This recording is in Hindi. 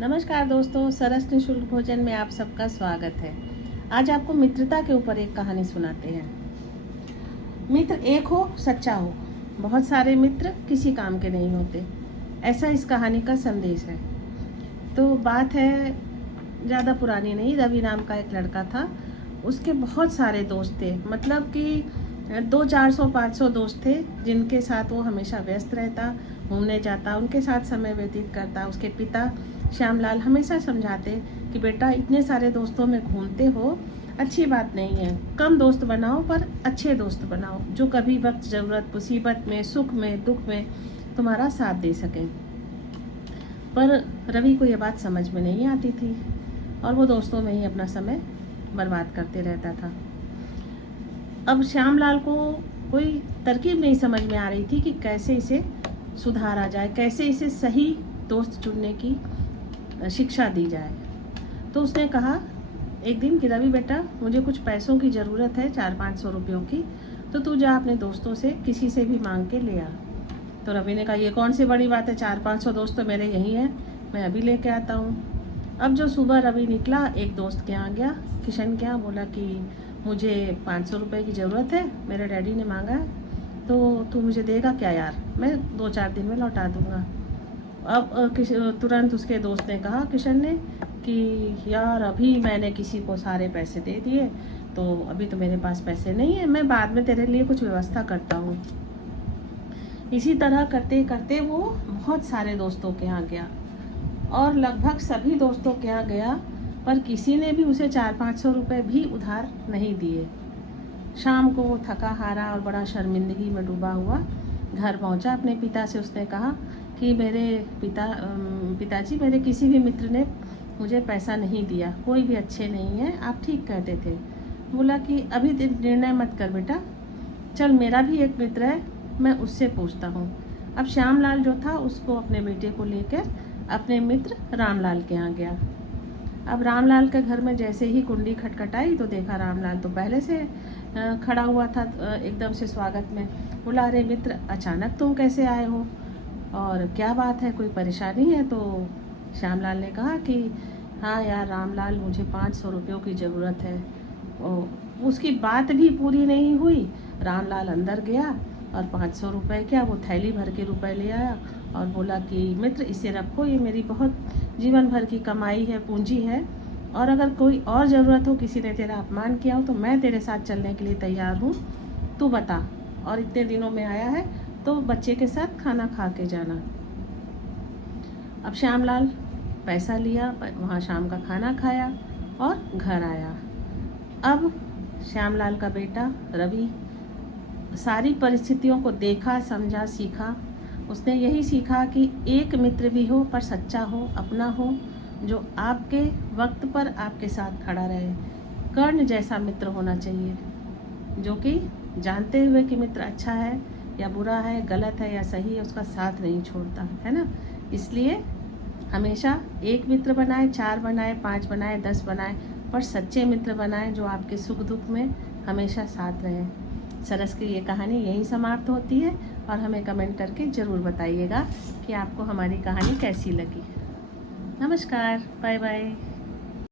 नमस्कार दोस्तों, सरस निशुल्क भोजन में आप सबका स्वागत है। आज आपको मित्रता के ऊपर एक कहानी सुनाते हैं। मित्र एक हो, सच्चा हो। बहुत सारे मित्र किसी काम के नहीं होते, ऐसा इस कहानी का संदेश है। तो बात है ज़्यादा पुरानी नहीं, रवि नाम का एक लड़का था। उसके बहुत सारे दोस्त थे, मतलब कि 200-400-500 दोस्त थे जिनके साथ वो हमेशा व्यस्त रहता, घूमने जाता, उनके साथ समय व्यतीत करता। उसके पिता श्यामलाल हमेशा समझाते कि बेटा, इतने सारे दोस्तों में घूमते हो, अच्छी बात नहीं है। कम दोस्त बनाओ, पर अच्छे दोस्त बनाओ जो कभी वक्त ज़रूरत, मुसीबत में, सुख में, दुख में तुम्हारा साथ दे सकें। पर रवि को ये बात समझ में नहीं आती थी और वो दोस्तों में ही अपना समय बर्बाद करते रहता था। अब श्यामलाल को कोई तरकीब नहीं समझ में आ रही थी कि कैसे इसे सुधारा जाए, कैसे इसे सही दोस्त चुनने की शिक्षा दी जाए। तो उसने कहा एक दिन कि रवि बेटा, मुझे कुछ पैसों की ज़रूरत है, 400-500 रुपयों की, तो तू जा अपने दोस्तों से किसी से भी मांग के ले आ। तो रवि ने कहा, ये कौन सी बड़ी बात है, 400-500 दोस्त तो मेरे यहीं हैं, मैं अभी लेके आता हूँ। अब जो सुबह रवि निकला, एक दोस्त के यहाँ गया, किशन के यहाँ, बोला कि मुझे 500 रुपये की ज़रूरत है, मेरे डैडी ने मांगा है, तो तू मुझे देगा क्या यार, मैं 2-4 दिन में लौटा दूँगा। अब तुरंत उसके दोस्त ने कहा, किशन ने, कि यार अभी मैंने किसी को सारे पैसे दे दिए, तो अभी तो मेरे पास पैसे नहीं है, मैं बाद में तेरे लिए कुछ व्यवस्था करता हूँ। इसी तरह करते करते वो बहुत सारे दोस्तों के यहाँ गया और लगभग सभी दोस्तों के यहाँ गया, पर किसी ने भी उसे 400-500 रुपये भी उधार नहीं दिए। शाम को वो थका हारा और बड़ा शर्मिंदगी में डूबा हुआ घर पहुंचा। अपने पिता से उसने कहा कि मेरे पिताजी, मेरे किसी भी मित्र ने मुझे पैसा नहीं दिया, कोई भी अच्छे नहीं है, आप ठीक कहते थे। बोला कि अभी निर्णय मत कर बेटा, चल मेरा भी एक मित्र है, मैं उससे पूछता हूँ। अब श्यामलाल जो था, उसको अपने बेटे को लेकर अपने मित्र रामलाल के यहाँ गया। अब रामलाल के घर में जैसे ही कुंडी खटखटाई तो देखा रामलाल तो पहले से खड़ा हुआ था एकदम से स्वागत में। बोला, अरे मित्र, अचानक तुम कैसे आए हो और क्या बात है, कोई परेशानी है? तो श्यामलाल ने कहा कि हाँ यार रामलाल, मुझे 500 रुपयों की ज़रूरत है। उसकी बात भी पूरी नहीं हुई, रामलाल अंदर गया और 500 रुपये क्या, वो थैली भर के रुपए ले आया और बोला कि मित्र, इसे रखो, ये मेरी बहुत जीवन भर की कमाई है, पूंजी है, और अगर कोई और ज़रूरत हो, किसी ने तेरा अपमान किया हो, तो मैं तेरे साथ चलने के लिए तैयार हूँ, तू बता। और इतने दिनों में आया है तो बच्चे के साथ खाना खा के जाना। अब श्यामलाल पैसा लिया, वहाँ शाम का खाना खाया और घर आया। अब श्यामलाल का बेटा रवि सारी परिस्थितियों को देखा, समझा, सीखा। उसने यही सीखा कि एक मित्र भी हो पर सच्चा हो, अपना हो, जो आपके वक्त पर आपके साथ खड़ा रहे। कर्ण जैसा मित्र होना चाहिए, जो कि जानते हुए कि मित्र अच्छा है या बुरा है, गलत है या सही है, उसका साथ नहीं छोड़ता, है ना। इसलिए हमेशा एक मित्र बनाए, 4 बनाए, 5 बनाए, 10 बनाए, पर सच्चे मित्र बनाए जो आपके सुख दुख में हमेशा साथ रहें। सरस की ये कहानी यहीं समाप्त होती है और हमें कमेंट करके ज़रूर बताइएगा कि आपको हमारी कहानी कैसी लगी। नमस्कार, बाय बाय।